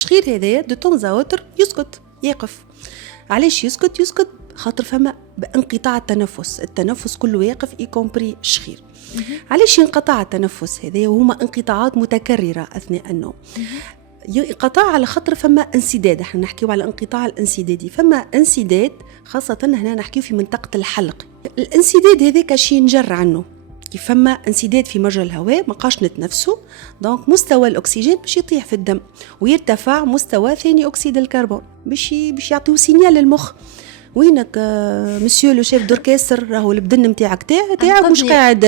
التشخير هذايا دو طون زاوتر يسكت يقف. علاش يسكت خاطر فما انقطاع التنفس كله واقف يكومبري الشخير. علاش ينقطع التنفس هذايا وهما انقطاعات متكررة أثناء النوم؟ انقطاع على خاطر فما انسداد، احنا نحكيو على انقطاع الانسدادي، فما انسداد خاصة هنا نحكيو في منطقة الحلق. الانسداد هذاك شي نجر عنه، كيف فما انسداد في مجرى الهواء ما قاش نتنفسه، دونك مستوى الاكسجين باش يطيح في الدم ويرتفع مستوى ثاني اكسيد الكربون باش يعطيو سينيال للمخ. وينك مسيو لو شيف دوركستر، راهو البدن نتاعك تاعك مش قاعد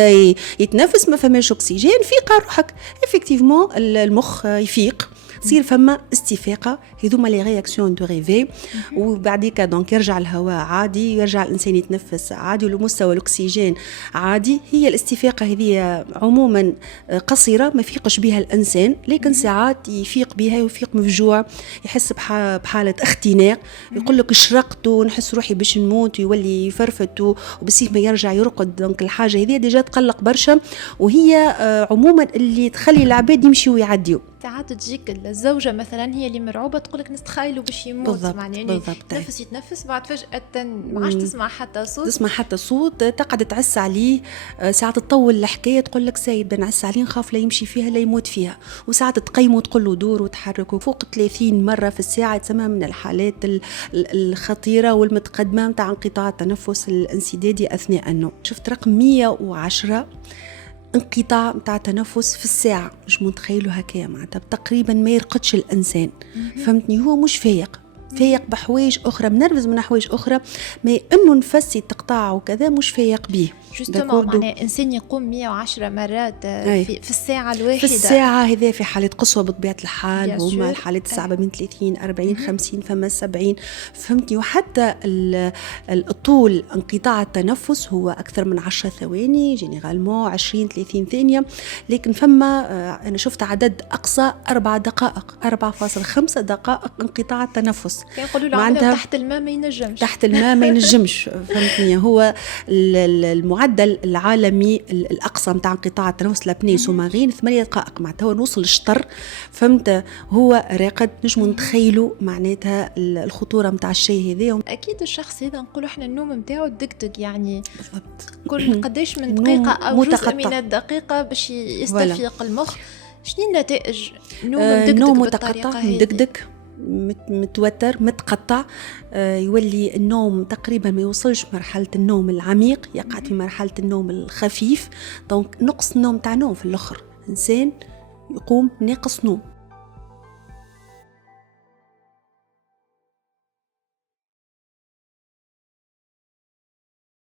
يتنفس، ما فماش اكسجين، فيق روحك. افكتيفمون المخ يفيق، تصير فما استفاقه، هذوما لي رياكسيون دو ريفي. وبعديك دونك يرجع الهواء عادي، يرجع الانسان يتنفس عادي، ومستوى الاكسجين عادي. هي الاستفاقه هذه عموما قصيره ما فيقش بها الانسان، لكن ساعات يفيق بها، يفيق مفجوع، يحس بحاله اختناق، يقول لك شرقت ونحس روحي باش نموت، ويولي يفرفت وبسيف ما يرجع يرقد. دونك الحاجه هذه ديجا تقلق برشا، وهي عموما اللي تخلي العباد يمشيوا ويعديوا. ساعات تجيك الزوجة مثلا هي اللي مرعوبة تقولك نستخيله باش يموت، يعني يتنفس بعد فجأة ما عادش تسمع حتى صوت، تقعد تعس عليه. ساعات تطول الحكاية، تقول لك سيد نعس عليه نخاف لا يمشي فيها لا يموت فيها. وساعات تقيمه وتقول له دور وتحركه فوق 30 مرة في الساعة، تسمى من الحالات الخطيرة والمتقدمة متاع انقطاع التنفس الانسدادي أثناء النوم. شفت رقم 110 انقطاع متاع تنفس في الساعة، مش متخيله هكايا، معناتها تقريبا ما يرقدش الإنسان. فهمتني؟ هو مش فايق بحوايج أخرى، منرفز من حوايج أخرى، ما إنه نفسي تقطع وكذا مش فايق به. جوستومون معناها إنسان يقوم 110 مرات في الساعة الواحدة، في الساعة هذا في حالة قسوة بطبيعة الحال، هما الحالات الصعبة من 30 40 50 فما 70. فهمتني؟ وحتى الطول انقطاع التنفس هو أكثر من 10 ثواني، جينيرالمون 20 30 ثانية، لكن فما أنا شفت عدد أقصى 4 دقائق، 4.5 دقائق انقطاع التنفس. يقولوا له تحت الماء ما ينجمش. فهمتني؟ هو المعدل العالمي الأقصى متاع انقطاع التنفس لابني سومارين 8 دقائق، معناتها هو نوصل الشطر. فهمت؟ هو راقد، نجم نتخيلوا معناتها الخطورة متاع الشيء هذا. أكيد الشخص هذا نقول إحنا النوم متاعه دقدق، يعني كل قديش من دقيقة أو جزء من الدقيقة باش يستفيق المخ. شنو النتائج نوم متقطع مدقدق متوتر متقطع؟ يولي النوم تقريبا ما يوصلش مرحلة النوم العميق، يقعد في مرحلة النوم الخفيف. دونك نقص النوم تاع نوم في الآخر، إنسان يقوم ناقص نوم.